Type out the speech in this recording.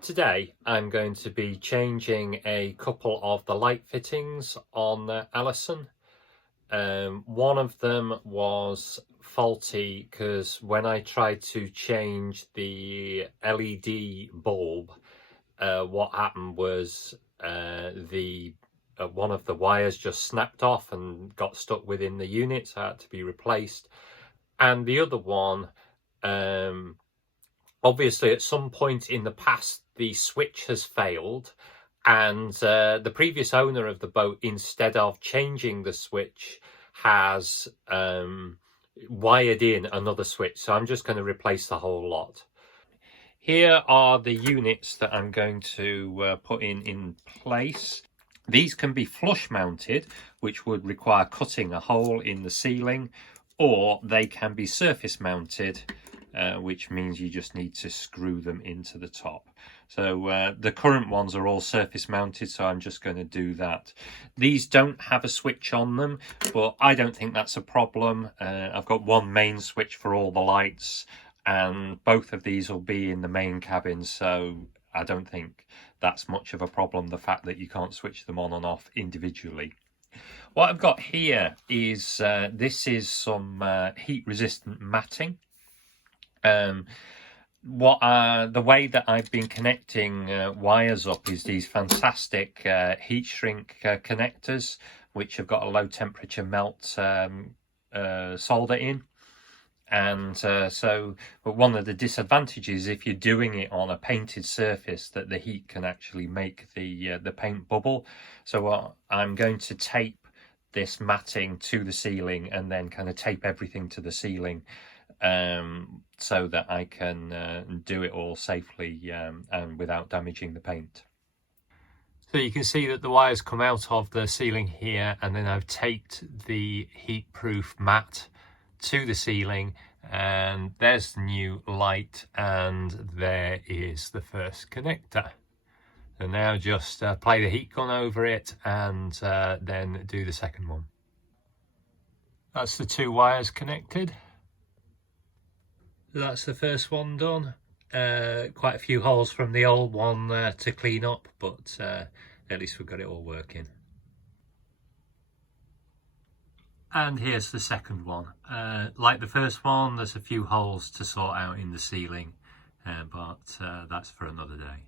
Today I'm going to be changing a couple of the light fittings on Alison. One of them was faulty because when I tried to change the LED bulb, what happened was one of the wires just snapped off and got stuck within the unit, so it had to be replaced. And the other one, obviously at some point in the past the switch has failed, and the previous owner of the boat, instead of changing the switch, has wired in another switch. So I'm just going to replace the whole lot. Here are the units that I'm going to put in place. These can be flush mounted, which would require cutting a hole in the ceiling, or they can be surface mounted, which means you just need to screw them into the top. So the current ones are all surface mounted, so I'm just going to do that. These don't have a switch on them, but I don't think that's a problem. I've got one main switch for all the lights, and both of these will be in the main cabin, so I don't think that's much of a problem, the fact that you can't switch them on and off individually. What I've got here is this is some heat resistant matting. The way that I've been connecting wires up is these fantastic heat shrink connectors, which have got a low temperature melt solder in. And but one of the disadvantages, if you're doing it on a painted surface, that the heat can actually make the paint bubble. So I'm going to tape this matting to the ceiling and then kind of tape everything to the ceiling, so that I can do it all safely and without damaging the paint. So you can see that the wires come out of the ceiling here, and then I've taped the heat-proof mat to the ceiling, and there's the new light, and there is the first connector. And now just play the heat gun over it and then do the second one. That's the two wires connected. That's the first one done. Quite a few holes from the old one to clean up, but at least we've got it all working. And here's the second one. Like the first one, there's a few holes to sort out in the ceiling, but that's for another day.